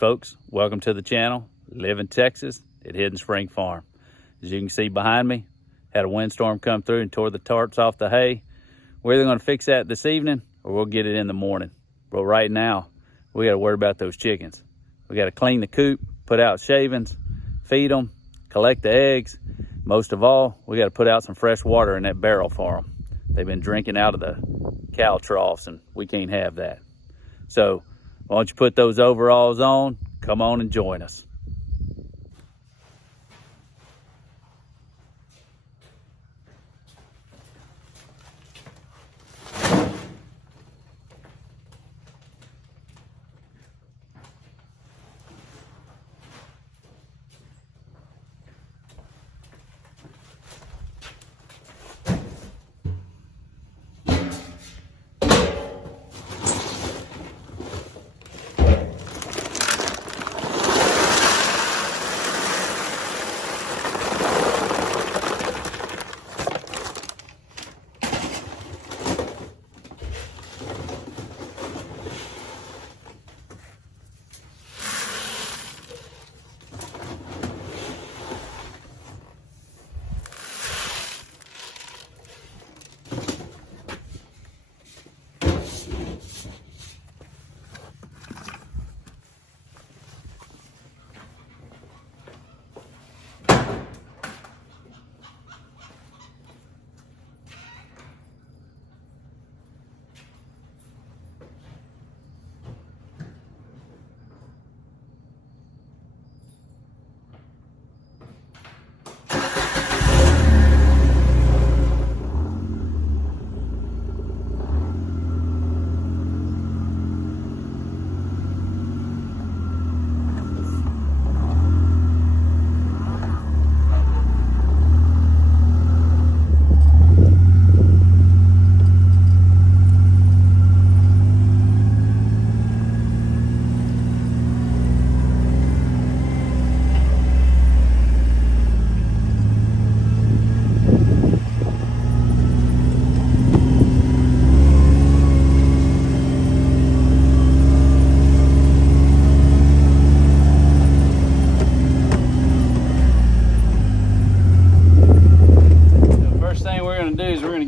folks, welcome to the channel. Live in Texas at Hidden Spring Farm. As you can see behind me, had a windstorm come through and tore the tarps off the hay. We're either going to fix that this evening or we'll get it in the morning. But right now, we got to worry about those chickens. We got to clean the coop, put out shavings, feed them, collect the eggs. Most of all, we got to put out some fresh water in that barrel for them. They've been drinking out of the cow troughs and we can't have that. So why don't you put those overalls on, come on and join us.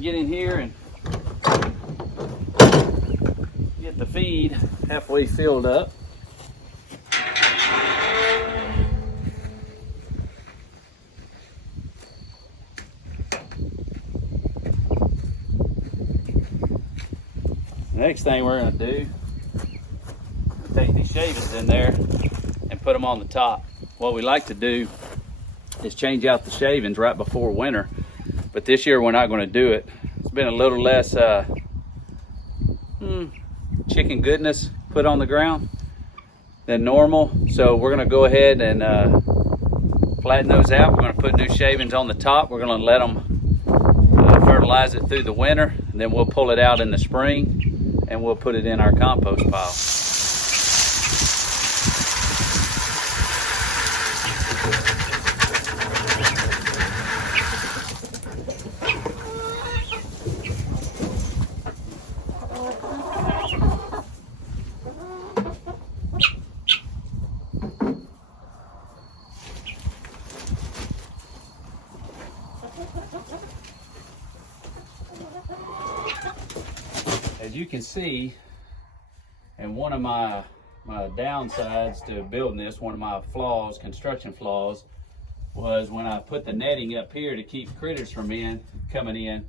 Get in here and get the feed halfway filled up. The next thing we're going to do is take these shavings in there and put them on the top. What we like to do is change out the shavings right before winter. But this year we're not going to do it. It's been a little less chicken goodness put on the ground than normal. So we're going to go ahead and flatten those out. We're going to put new shavings on the top. We're going to let them fertilize it through the winter. And then we'll pull it out in the spring and we'll put it in our compost pile. As you can see, and one of my downsides to building this, one of my flaws, construction flaws, was when I put the netting up here to keep critters from coming in,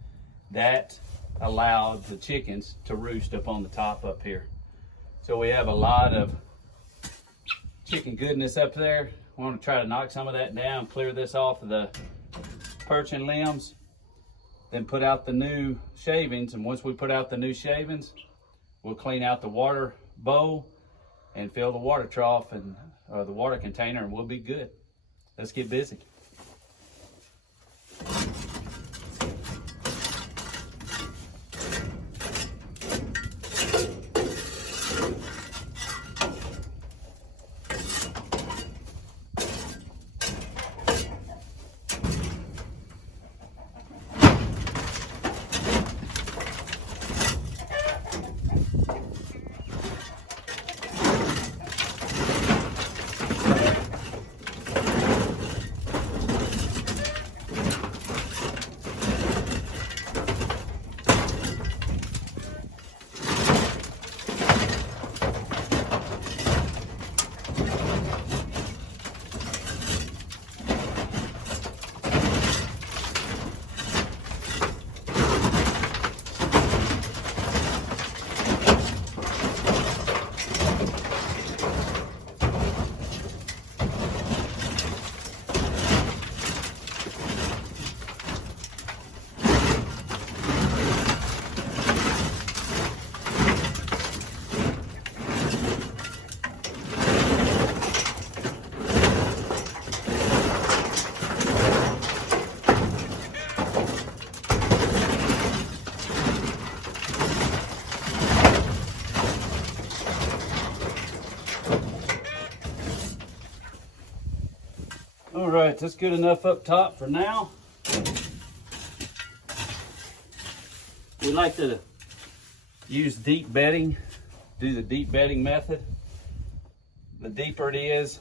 that allowed the chickens to roost up on the top up here. So we have a lot of chicken goodness up there. I want to try to knock some of that down, clear this off of the perching limbs, then put out the new shavings. And once we put out the new shavings, we'll clean out the water bowl and fill the water trough and the water container, and we'll be good. Let's get busy. All right, that's good enough up top for now. We like to use deep bedding, do the deep bedding method. The deeper it is,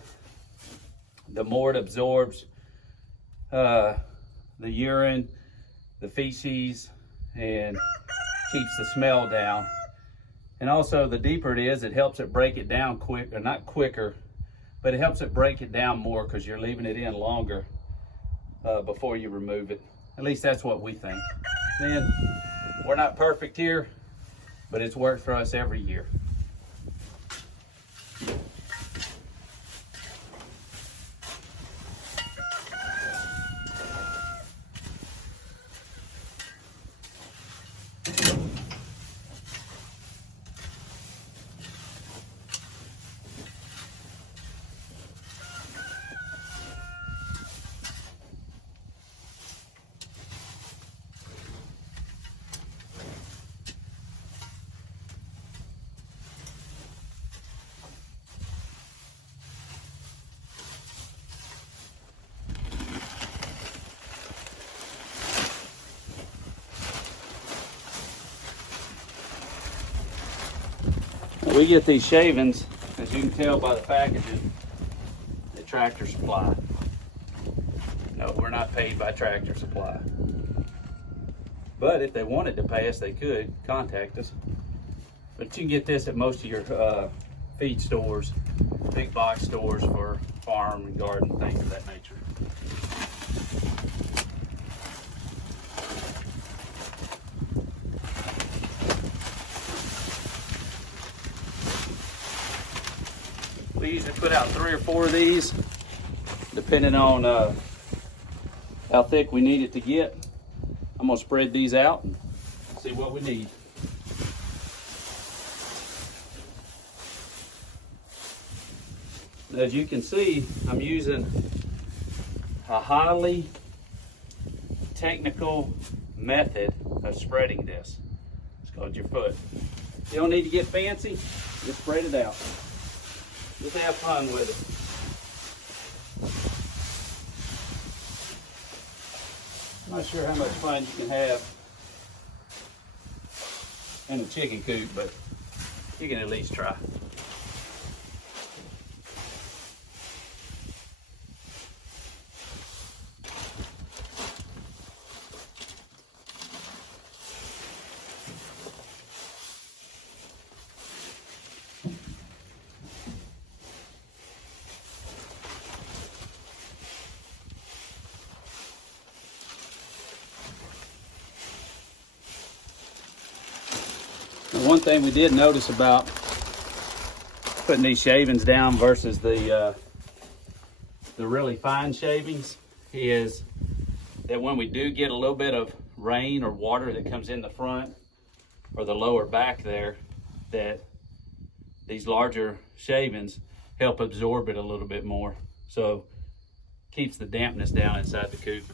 the more it absorbs the urine, the feces, and keeps the smell down. And also, the deeper it is, it helps it break it down quick, or not quicker, but it helps it break it down more because you're leaving it in longer before you remove it. At least that's what we think. Then, we're not perfect here, but it's worked for us every year. We get these shavings, as you can tell by the packaging, at Tractor Supply. No, we're not paid by Tractor Supply. But if they wanted to pay us, they could contact us. But you can get this at most of your feed stores, big box stores for farm and garden, things of that nature. We usually put out 3 or 4 of these, depending on how thick we need it to get. I'm gonna spread these out and see what we need. As you can see, I'm using a highly technical method of spreading this. It's called your foot. You don't need to get fancy, just spread it out. Just have fun with it. I'm not sure how much fun you can have in a chicken coop, but you can at least try. One thing we did notice about putting these shavings down versus the really fine shavings is that when we do get a little bit of rain or water that comes in the front or the lower back there, that these larger shavings help absorb it a little bit more. So keeps the dampness down inside the coop.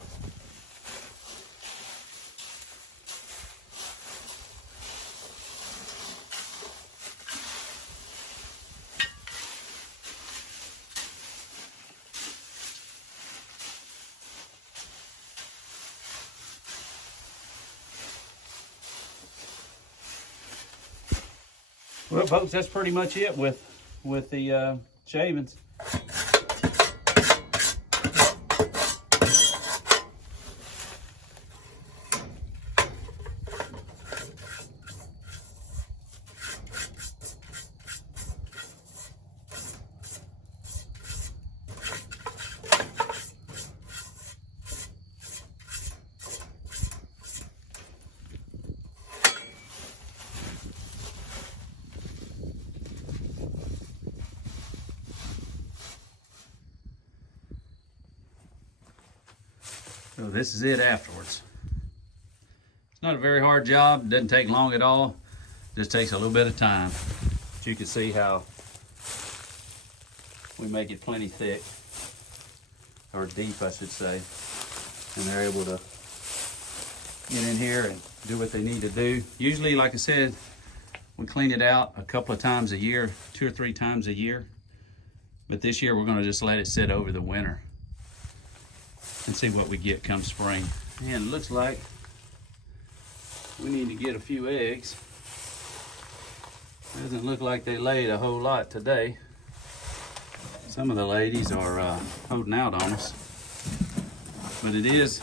Well, folks, that's pretty much it with the shavings. So this is it afterwards. It's not a very hard job. It doesn't take long at all. It just takes a little bit of time. But you can see how we make it plenty thick, or deep, I should say. And they're able to get in here and do what they need to do. Usually, like I said, we clean it out a couple of times a year, 2 or 3 times a year. But this year, we're gonna just let it sit over the winter. and see what we get come spring. And it looks like we need to get a few eggs. Doesn't look like they laid a whole lot today. Some of the ladies are holding out on us. But it is,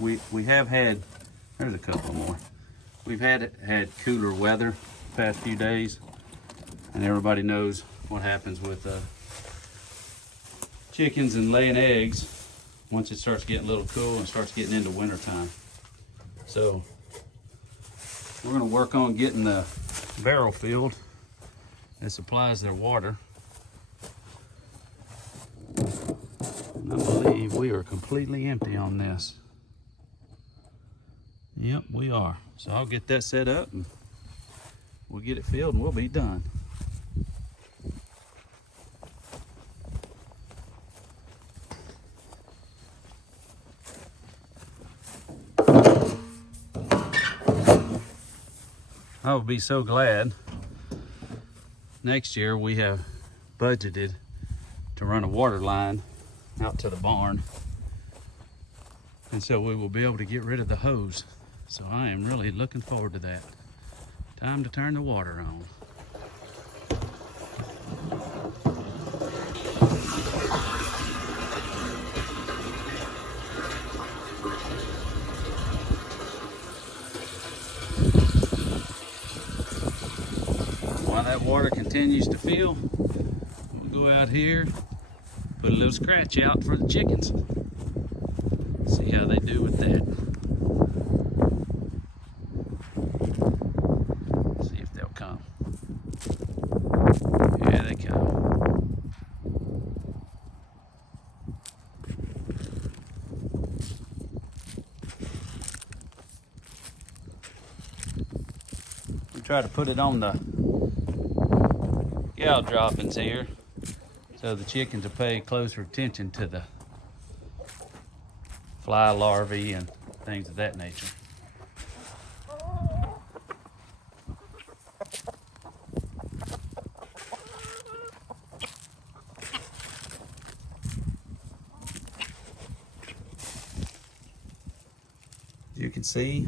we have had, there's a couple more. We've had cooler weather the past few days, and everybody knows what happens with chickens and laying eggs once it starts getting a little cool and starts getting into winter time. So we're gonna work on getting the barrel filled that supplies their water. And I believe we are completely empty on this. Yep, we are. So I'll get that set up and we'll get it filled and we'll be done. I will be so glad. Next year we have budgeted to run a water line out to the barn. And so we will be able to get rid of the hose. So I am really looking forward to that. Time to turn the water on. While that water continues to fill, we'll go out here, put a little scratch out for the chickens. See how they do with that. See if they'll come. Yeah, they come. We try to put it on the gal droppings here so the chickens will pay closer attention to the fly larvae and things of that nature. You can see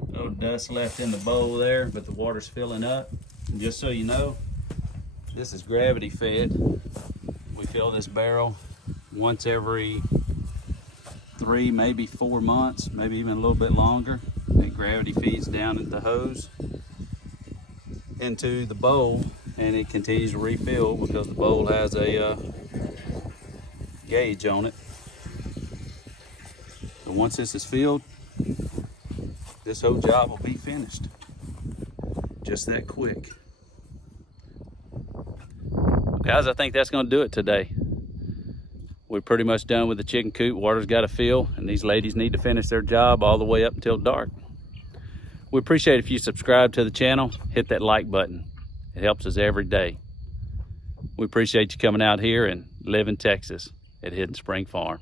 a little dust left in the bowl there, but the water's filling up. And just so you know, this is gravity fed. We fill this barrel once every 3, maybe 4 months, maybe even a little bit longer. It gravity feeds down at the hose into the bowl, and it continues to refill because the bowl has a gauge on it. So once this is filled, this whole job will be finished. Just that quick. Guys, I think that's going to do it today. We're pretty much done with the chicken coop. Water's got to fill, and these ladies need to finish their job all the way up until dark. We appreciate if you subscribe to the channel, hit that like button. It helps us every day. We appreciate you coming out here and live in Texas at Hidden Spring Farm.